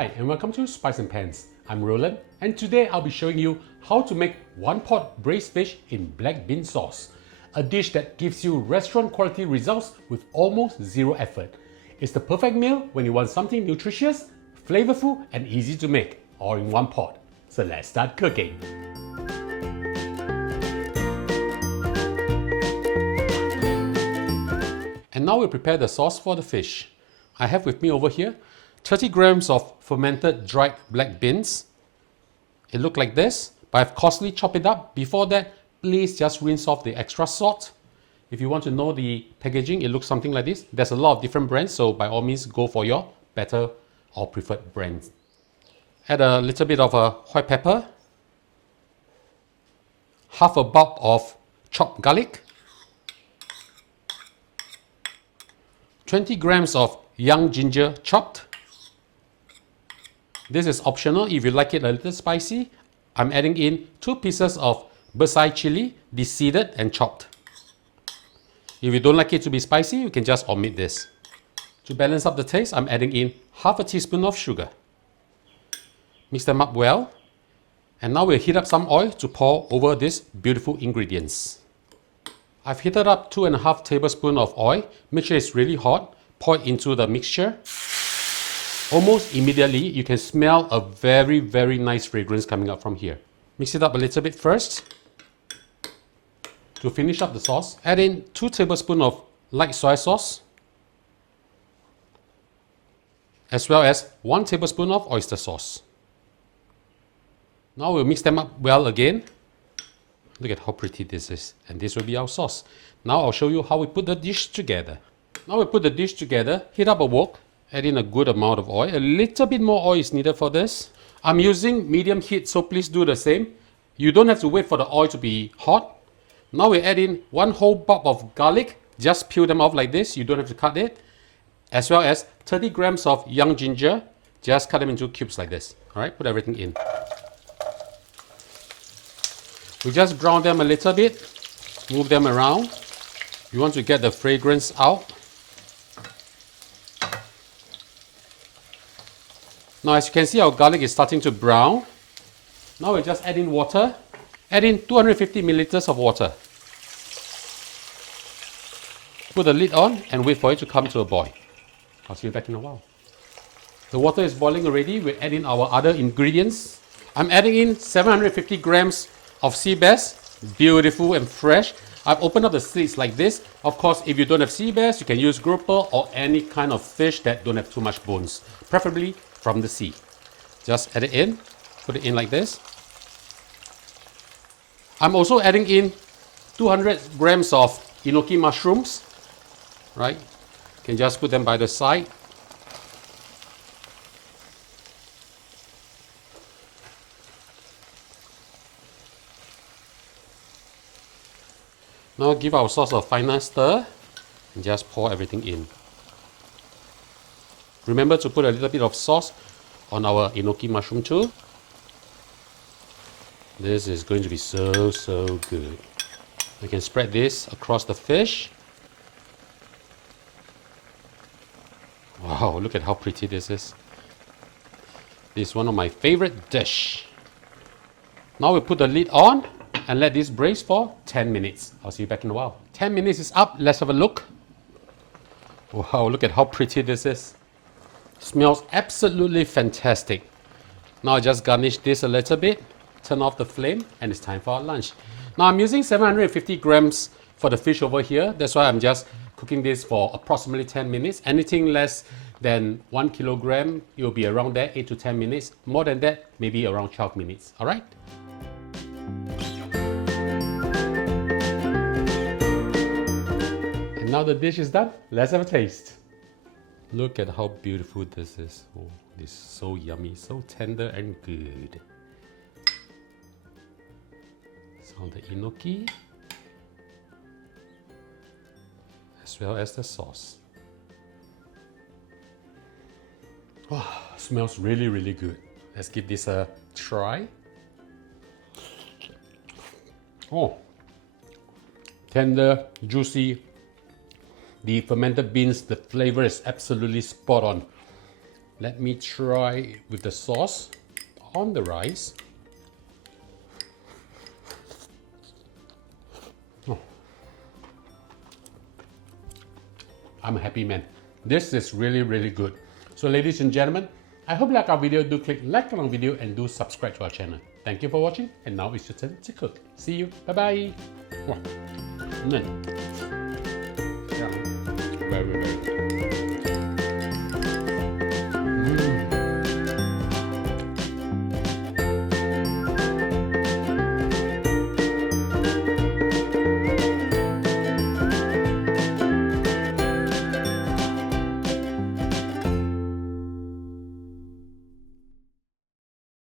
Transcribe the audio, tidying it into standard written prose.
Hi and welcome to Spice and Pans. I'm Roland and today I'll be showing you how to make one-pot braised fish in black bean sauce. A dish that gives you restaurant quality results with almost zero effort. It's the perfect meal when you want something nutritious, flavorful and easy to make, all in one pot. So let's start cooking. And now we'll prepare the sauce for the fish. I have with me over here 30 grams of fermented dried black beans. It looked like this, but I've coarsely chopped it up. Before that, please just rinse off the extra salt. If you want to know the packaging, it looks something like this. There's a lot of different brands, so by all means go for your better or preferred brands. Add a little bit of white pepper, half a bulb of chopped garlic, 20 grams of young ginger chopped. This is optional if you like it a little spicy. I'm adding in 2 pieces of bird's eye chili, deseeded and chopped. If you don't like it to be spicy, you can just omit this. To balance up the taste, I'm adding in half a teaspoon of sugar. Mix them up well. And now we'll heat up some oil to pour over these beautiful ingredients. I've heated up 2.5 tablespoons of oil. Make sure it's really hot. Pour it into the mixture. Almost immediately, you can smell a very nice fragrance coming up from here. Mix it up a little bit first. To finish up the sauce, add in 2 tablespoons of light soy sauce, as well as 1 tablespoon of oyster sauce. Now we'll mix them up well again. Look at how pretty this is. And this will be our sauce. Now I'll show you how we put the dish together. Now we put the dish together, heat up a wok, add in a good amount of oil. A little bit more oil is needed for this. I'm using medium heat, so please do the same. You don't have to wait for the oil to be hot. Now we add in 1 whole bulb of garlic. Just peel them off like this. You don't have to cut it. As well as 30 grams of young ginger. Just cut them into cubes like this. Alright, put everything in. We just brown them a little bit. Move them around. You want to get the fragrance out. Now as you can see, our garlic is starting to brown. Now we just add in water. Add in 250 milliliters of water. Put the lid on and wait for it to come to a boil. I'll see you back in a while. The water is boiling already. We add in our other ingredients. I'm adding in 750 grams of sea bass, beautiful and fresh. I've opened up the slits like this. Of course, if you don't have sea bass, you can use grouper or any kind of fish that don't have too much bones, preferably from the sea. Just add it in, put it in like this. I'm also adding in 200 grams of Enoki mushrooms, right? You can just put them by the side. Now give our sauce a final stir and just pour everything in. Remember to put a little bit of sauce on our Enoki mushroom too. This is going to be so good. You can spread this across the fish. Wow, look at how pretty this is. This is one of my favorite dishes. Now we put the lid on and let this braise for 10 minutes. I'll see you back in a while. 10 minutes is up. Let's have a look. Wow, look at how pretty this is. Smells absolutely fantastic. Now I just garnish this a little bit. Turn off the flame and it's time for our lunch. Now I'm using 750 grams for the fish over here. That's why I'm just cooking this for approximately 10 minutes. Anything less than 1 kilogram, it will be around there, 8 to 10 minutes. More than that, maybe around 12 minutes. All right? And now the dish is done. Let's have a taste. Look at how beautiful this is. Oh, this is so yummy, so tender and good. So the enoki, as well as the sauce. Oh, smells really good. Let's give this a try. Oh, tender, juicy. The fermented beans, the flavor is absolutely spot on. Let me try with the sauce on the rice. Oh. I'm a happy man. This is really, really good. So ladies and gentlemen, I hope you like our video. Do click like on our video and do subscribe to our channel. Thank you for watching, and now it's your turn to cook. See you. Bye bye.